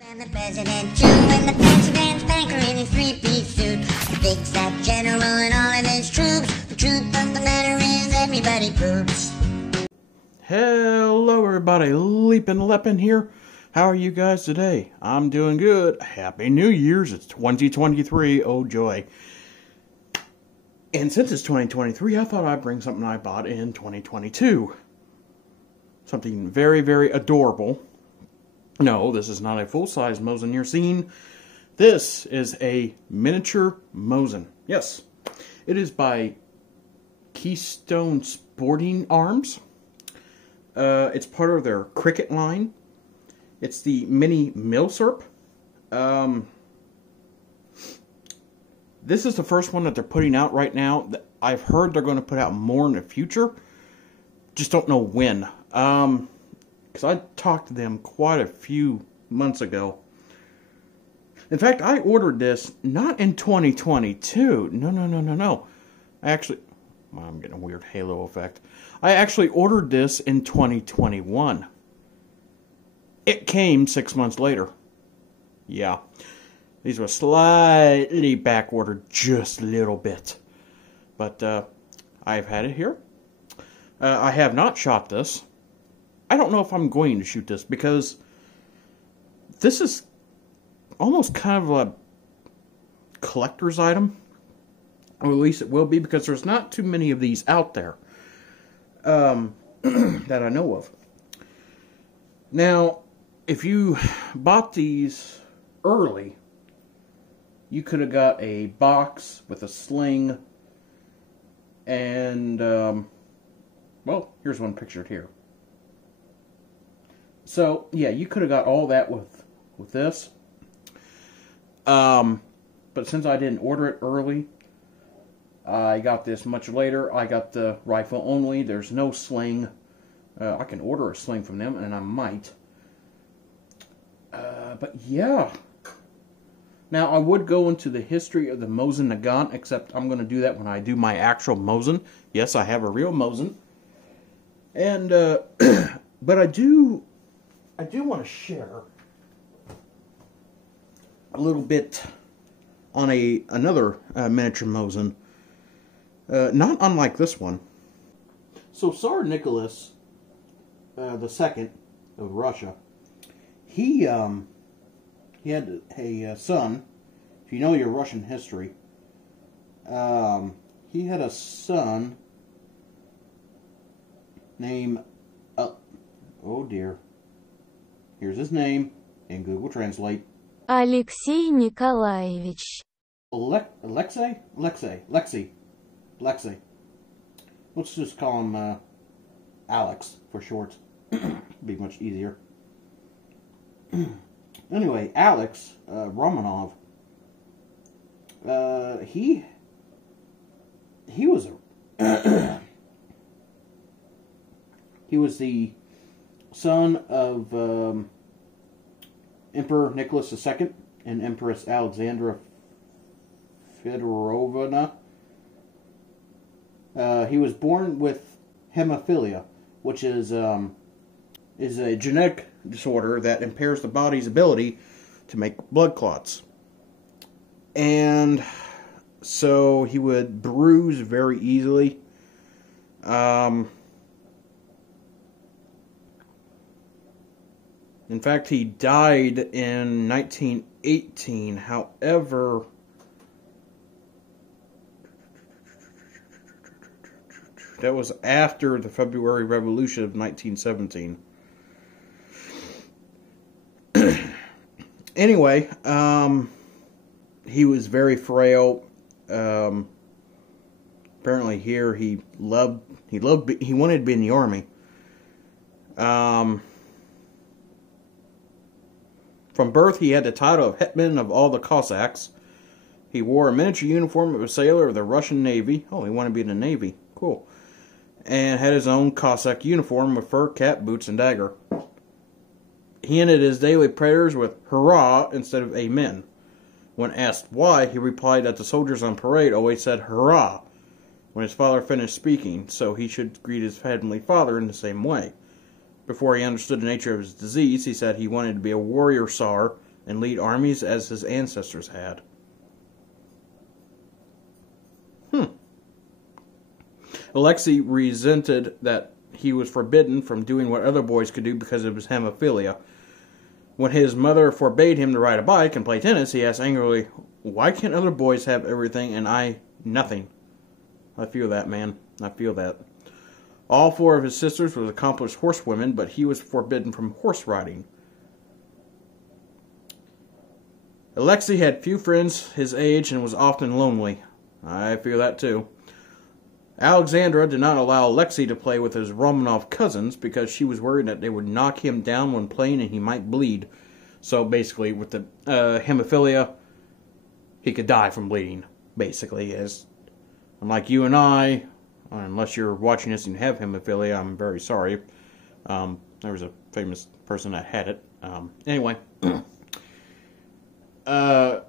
And the president too, and the fancy pants banker in his three-piece suit. The big fat general and all of his troops. The truth of the matter is everybody poops. Hello everybody, Leapin' Leppin' here. How are you guys today? I'm doing good. Happy New Year's. It's 2023. Oh joy. And since it's 2023, I thought I'd bring something I bought in 2022. Something very, very adorable. No, this is not a full-size Mosin you're seeing. This is a miniature Mosin. Yes, it is by Keystone Sporting Arms. It's part of their cricket line. It's the Mini Mosin. This is the first one that they're putting out right now. I've heard they're going to put out more in the future. Just don't know when. Because I talked to them quite a few months ago. In fact, I ordered this not in 2022. No. Well, I'm getting a weird halo effect. I actually ordered this in 2021. It came 6 months later. Yeah. These were slightly back ordered, just a little bit. But I've had it here. I have not shot this. I don't know if I'm going to shoot this because this is almost kind of a collector's item. Or at least it will be, because there's not too many of these out there that I know of. Now, if you bought these early, you could have got a box with a sling and, well, here's one pictured here. So, yeah, you could have got all that with this. But since I didn't order it early, I got this much later. I got the rifle only. There's no sling. I can order a sling from them, and I might. But yeah. Now, I would go into the history of the Mosin Nagant, except I'm going to do that when I do my actual Mosin. Yes, I have a real Mosin. And, but I do want to share a little bit on another miniature Mosin, not unlike this one. So Tsar Nicholas II of Russia, he had a son. If you know your Russian history, he had a son named oh dear. Here's his name in Google Translate. Alexei Nikolaevich. Alexei. Let's just call him Alex for short. Be much easier. Anyway, Alex Romanov. He was a he was the son of Emperor Nicholas II and Empress Alexandra Fedorovna. He was born with hemophilia, which is a genetic disorder that impairs the body's ability to make blood clots. And so he would bruise very easily. In fact, he died in 1918. However, that was after the February Revolution of 1917. Anyway, he was very frail. Apparently here he wanted to be in the army. From birth, he had the title of Hetman of all the Cossacks. He wore a miniature uniform of a sailor of the Russian Navy. Oh, he wanted to be in the Navy. Cool. And had his own Cossack uniform with fur cap, boots, and dagger. He ended his daily prayers with hurrah instead of amen. When asked why, he replied that the soldiers on parade always said hurrah when his father finished speaking, so he should greet his heavenly father in the same way. Before he understood the nature of his disease, he said he wanted to be a warrior Tsar and lead armies as his ancestors had. Alexei resented that he was forbidden from doing what other boys could do because of his hemophilia. When his mother forbade him to ride a bike and play tennis, he asked angrily, "Why can't other boys have everything and I nothing?" I feel that, man. I feel that. All 4 of his sisters were accomplished horsewomen, but he was forbidden from horse riding. Alexei had few friends his age and was often lonely. I feel that too. Alexandra did not allow Alexei to play with his Romanov cousins because she was worried that they would knock him down when playing and he might bleed. So basically, with the hemophilia, he could die from bleeding, basically. As unlike you and I, unless you're watching this and you have hemophilia, I'm very sorry. There was a famous person that had it. Anyway,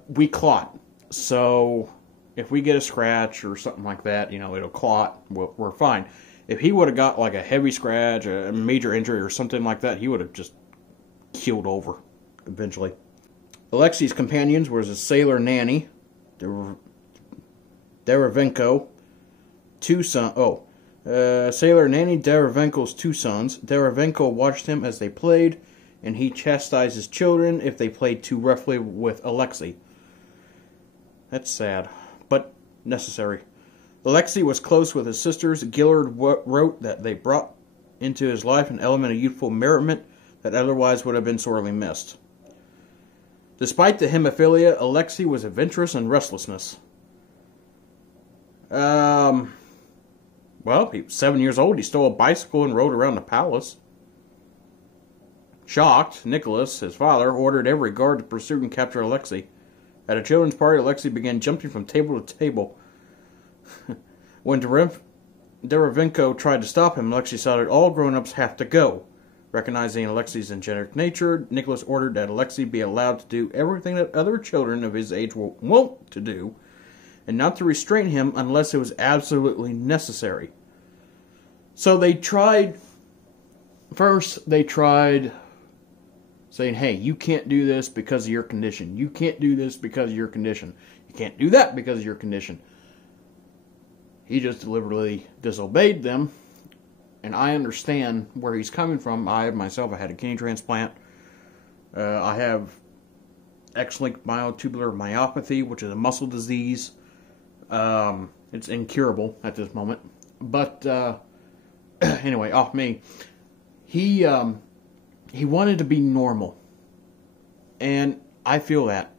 we clot. So if we get a scratch or something like that, it'll clot, we're fine. If he would have got like a heavy scratch, a major injury or something like that, he would have just keeled over eventually. Alexei's companions was a sailor nanny, Derivenko, sailor nanny Derivenko's 2 sons. Derivenko watched him as they played, and he chastised his children if they played too roughly with Alexei. That's sad, but necessary. Alexei was close with his sisters. Gillard wrote that they brought into his life an element of youthful merriment that otherwise would have been sorely missed. Despite the hemophilia, Alexei was adventurous and restlessness. Well, he was 7 years old. He stole a bicycle and rode around the palace. Shocked, Nicholas, his father, ordered every guard to pursue and capture Alexei. At a children's party, Alexei began jumping from table to table. When Derivenko tried to stop him, Alexei shouted, "All grown-ups have to go." Recognizing Alexei's engenic nature, Nicholas ordered that Alexei be allowed to do everything that other children of his age were wont to do, and not to restrain him unless it was absolutely necessary. So they tried saying, "Hey, you can't do this because of your condition. You can't do this because of your condition. You can't do that because of your condition." He just deliberately disobeyed them, and I understand where he's coming from. I myself had a kidney transplant. I have X-linked myotubular myopathy, which is a muscle disease. It's incurable at this moment. But anyway, off me. He wanted to be normal, and I feel that.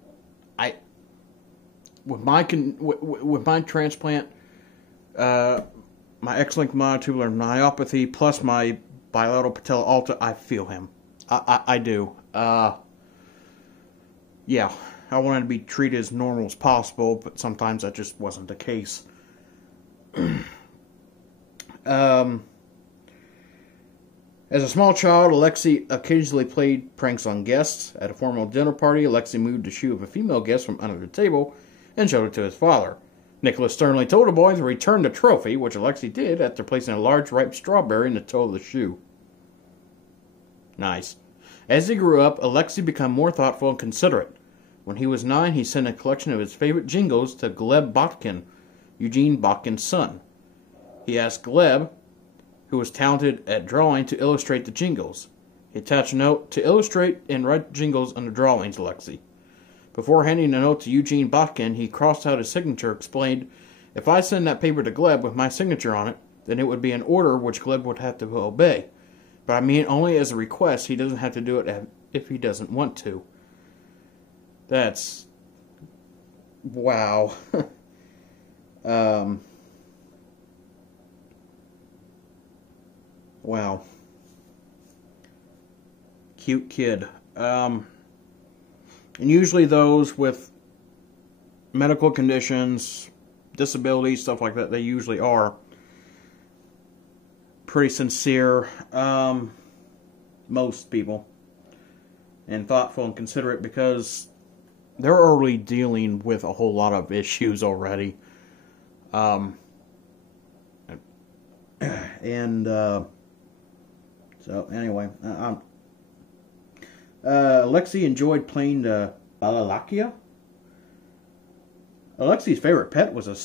With my transplant, my X-linked myotubular myopathy plus my bilateral patella alta, I feel him. I do. Yeah, I wanted to be treated as normal as possible, but sometimes that just wasn't the case. As a small child, Alexei occasionally played pranks on guests. At a formal dinner party, Alexei moved the shoe of a female guest from under the table and showed it to his father. Nicholas sternly told the boy to return the trophy, which Alexei did after placing a large ripe strawberry in the toe of the shoe. Nice. As he grew up, Alexei became more thoughtful and considerate. When he was 9, he sent a collection of his favorite jingles to Gleb Botkin, Eugene Botkin's son. He asked Gleb, who was talented at drawing, to illustrate the jingles. He attached a note, "To illustrate and write jingles under drawings, Alexei." Before handing the note to Eugene Botkin, he crossed out his signature, explained, "If I send that paper to Gleb with my signature on it, then it would be an order which Gleb would have to obey. But I mean it only as a request. He doesn't have to do it if he doesn't want to." That's... wow. Wow. Cute kid. And usually those with medical conditions, disabilities, stuff like that, they usually are pretty sincere, most people, and thoughtful and considerate, because they're already dealing with a whole lot of issues already. So anyway, Alexei enjoyed playing the balalakia. Alexei's favorite pet was a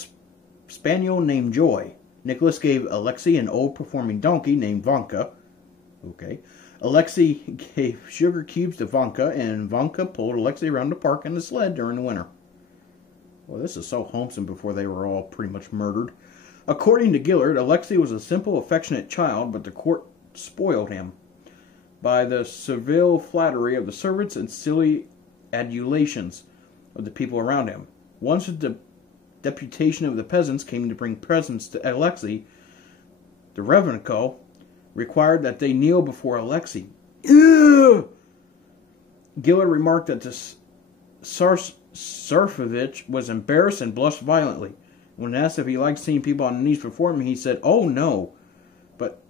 spaniel named Joy. Nicholas gave Alexei an old performing donkey named Vanka. Okay. Alexei gave sugar cubes to Vanka, and Vanka pulled Alexei around the park in the sled during the winter. Well, this is so wholesome before they were all pretty much murdered. According to Gillard, Alexei was a simple, affectionate child, but the court spoiled him by the servile flattery of the servants and silly adulations of the people around him. Once the deputation of the peasants came to bring presents to Alexei, the Revenko required that they kneel before Alexei. Ew! Gillard remarked that the Sarfovich was embarrassed and blushed violently. When asked if he liked seeing people on their knees before him, he said, "Oh no, but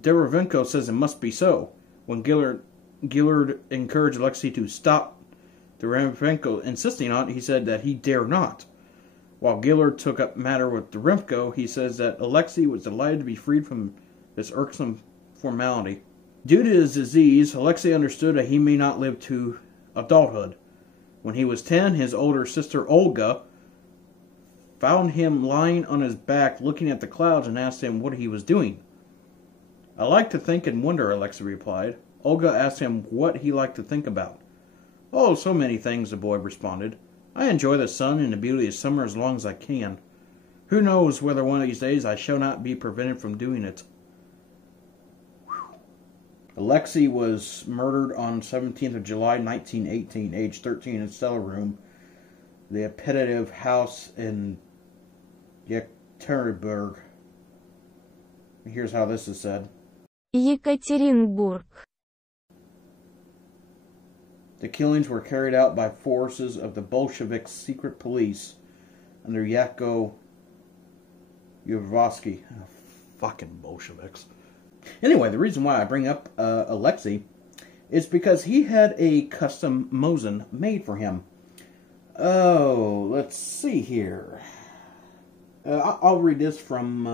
Derevenko says it must be so." When Gillard encouraged Alexei to stop Derevenko insisting on it, he said that he dare not. While Gillard took up matter with Derevenko, he says that Alexei was delighted to be freed from this irksome formality. Due to his disease, Alexei understood that he may not live to adulthood. When he was 10, his older sister Olga found him lying on his back looking at the clouds and asked him what he was doing. "I like to think and wonder," Alexei replied. Olga asked him what he liked to think about. "Oh, so many things," the boy responded. "I enjoy the sun and the beauty of summer as long as I can. Who knows whether one of these days I shall not be prevented from doing it." Whew. Alexei was murdered on 17th of July, 1918, age 13, in his cellar room, the appetitive house in Yekaterinburg. Here's how this is said. Екатеринбург. The killings were carried out by forces of the Bolshevik secret police under Yakov Yurvosky. Oh, fucking Bolsheviks. Anyway, the reason why I bring up Alexei is because he had a custom Mosin made for him. Oh, let's see here. I'll read this from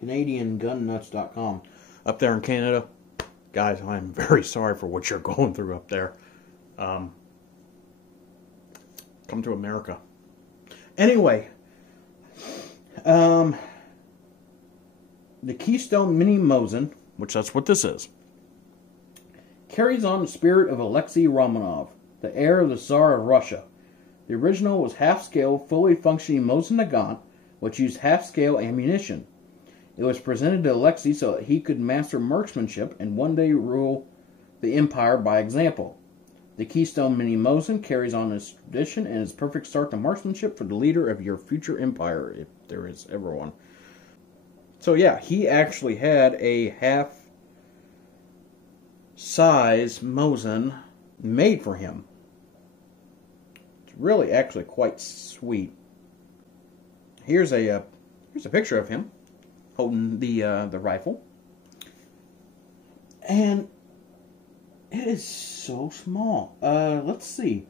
CanadianGunNuts.com. Up there in Canada, guys, I'm very sorry for what you're going through up there. Come to America. Anyway, the Keystone Mini Mosin, which that's what this is, carries on the spirit of Alexei Romanov, the heir of the Tsar of Russia. The original was half-scale, fully functioning Mosin Nagant, which used half-scale ammunition. It was presented to Alexei so that he could master marksmanship and one day rule the empire by example. The Keystone Mini Mosin carries on this tradition and is a perfect start to marksmanship for the leader of your future empire, if there is ever one. So yeah, he actually had a half-size Mosin made for him. It's really actually quite sweet. Here's a picture of him holding the rifle, and it is so small. Let's see.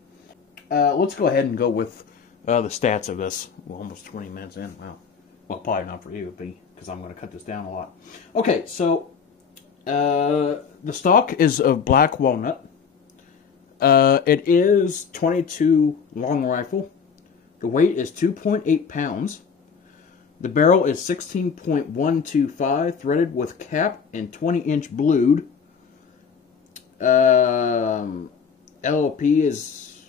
Let's go ahead and go with the stats of this. We're almost 20 minutes in. Wow. Well, probably not for you, because I'm going to cut this down a lot. Okay, so the stock is of black walnut. It is .22 long rifle. The weight is 2.8 pounds. The barrel is 16.125, threaded with cap and 20-inch blued. LLP is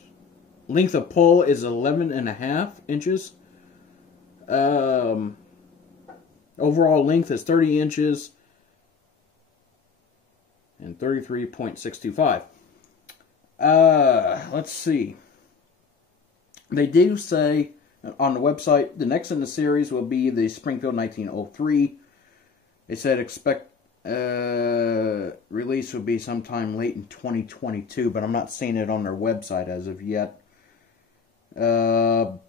length of pull is 11.5 inches. Overall length is 30 inches and 33.625. Let's see. They do say on the website the next in the series will be the Springfield 1903. They said expect release will be sometime late in 2022, but I'm not seeing it on their website as of yet. And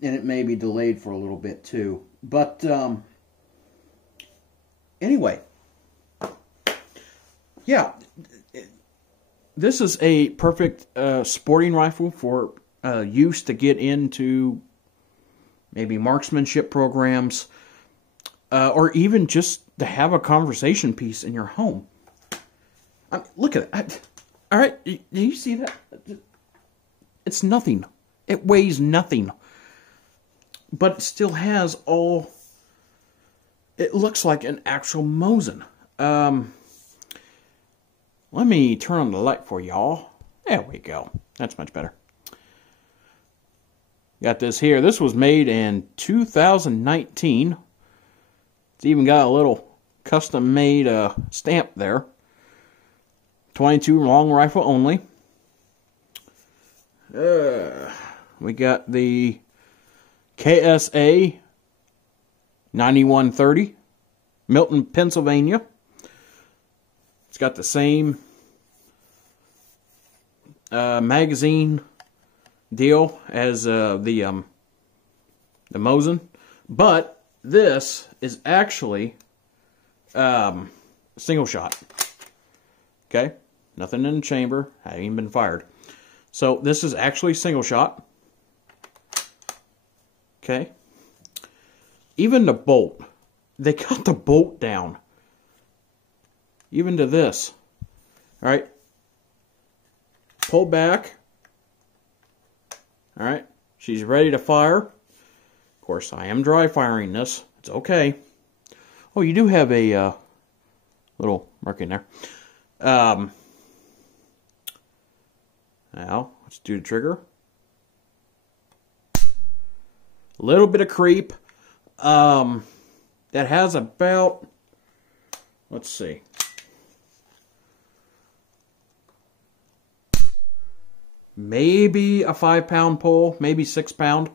it may be delayed for a little bit too. But anyway, yeah, this is a perfect sporting rifle for use to get into maybe marksmanship programs, or even just to have a conversation piece in your home. Look at it. All right, do you see that? It's nothing. It weighs nothing. But it still has all... It looks like an actual Mosin. Let me turn on the light for y'all. There we go. That's much better. Got this here. This was made in 2019. It's even got a little custom-made stamp there. 22 long rifle only. We got the KSA 9130, Milton, Pennsylvania. It's got the same magazine deal as the Mosin, but this is actually single shot. Okay, nothing in the chamber, hasn't even been fired. So this is actually single shot. Okay. Even the bolt, they got the bolt down. Even to this. Alright. Pull back. Alright. She's ready to fire. Of course, I am dry firing this. It's okay. Oh, you do have a little mark in there. Now, let's do the trigger. A little bit of creep. That has about, let's see, maybe a 5-pound pull, maybe 6-pound,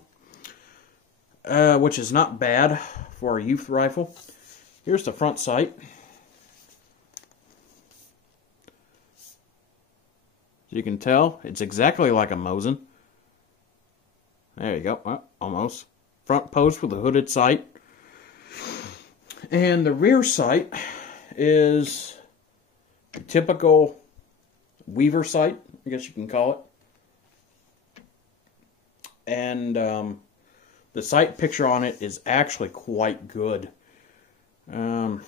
which is not bad for a youth rifle. Here's the front sight. As you can tell, it's exactly like a Mosin. There you go, well, almost. Front post with a hooded sight. And the rear sight is a typical Weaver sight, I guess you can call it. And the sight picture on it is actually quite good. Not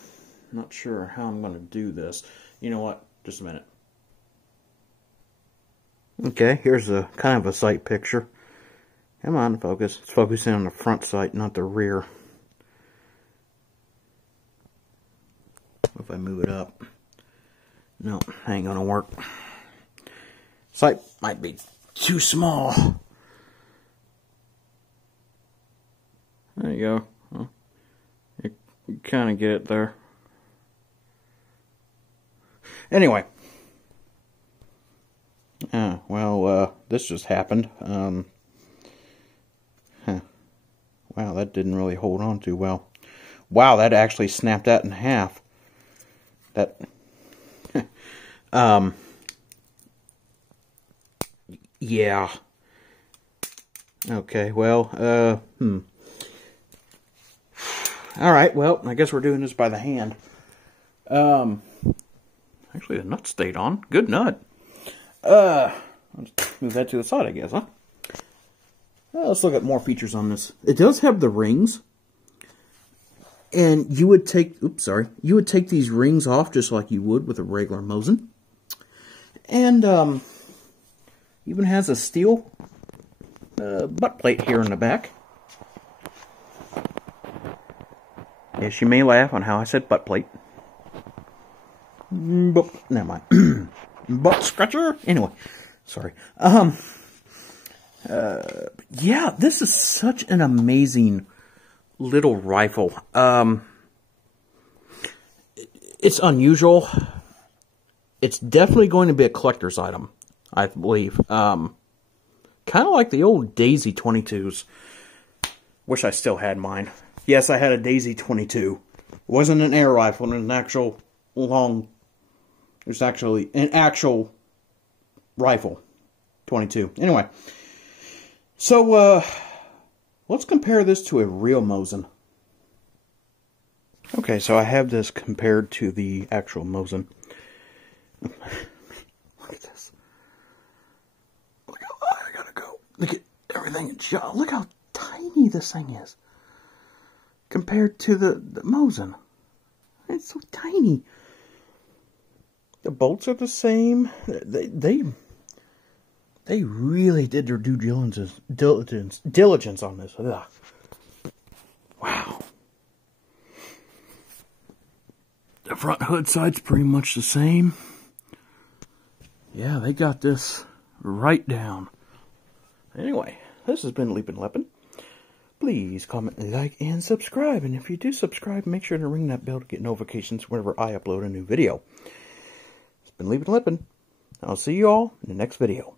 sure how I'm going to do this. You know what? Just a minute. Okay, here's a kind of a sight picture. Come on, focus. It's focusing on the front sight, not the rear. If I move it up. No, ain't gonna work. Sight might be too small. There you go. Well, you kind of get it there. Anyway. This just happened. Wow, that didn't really hold on too well. Wow, that actually snapped that in half. That, yeah. Okay, well, Alright, well, I guess we're doing this by the hand. Actually, the nut stayed on. Good nut. Let's move that to the side, I guess, huh? Well, let's look at more features on this. It does have the rings. And you would take, you would take these rings off just like you would with a regular Mosin. And, even has a steel butt plate here in the back. Yes, you may laugh on how I said butt plate. But, never mind. Butt scratcher? Anyway, sorry. Yeah, this is such an amazing little rifle. It's unusual. It's definitely going to be a collector's item, I believe. Kind of like the old Daisy 22s. Wish I still had mine. Yes, I had a Daisy 22. It wasn't an air rifle, it was an actual long... It's actually an actual rifle. 22. Anyway. So, let's compare this to a real Mosin. Okay, so I have this compared to the actual Mosin. Look at this. Look how high I gotta go. Look at everything. Look how tiny this thing is. Compared to the Mosin. It's so tiny. The bolts are the same. They really did their due diligence on this. Ugh. Wow. The front hood side's pretty much the same. Yeah, they got this right down. Anyway, this has been Leapin' Leppin'. Please comment, like, and subscribe. And if you do subscribe, make sure to ring that bell to get notifications whenever I upload a new video. It's been Leapin' Leppin'. I'll see you all in the next video.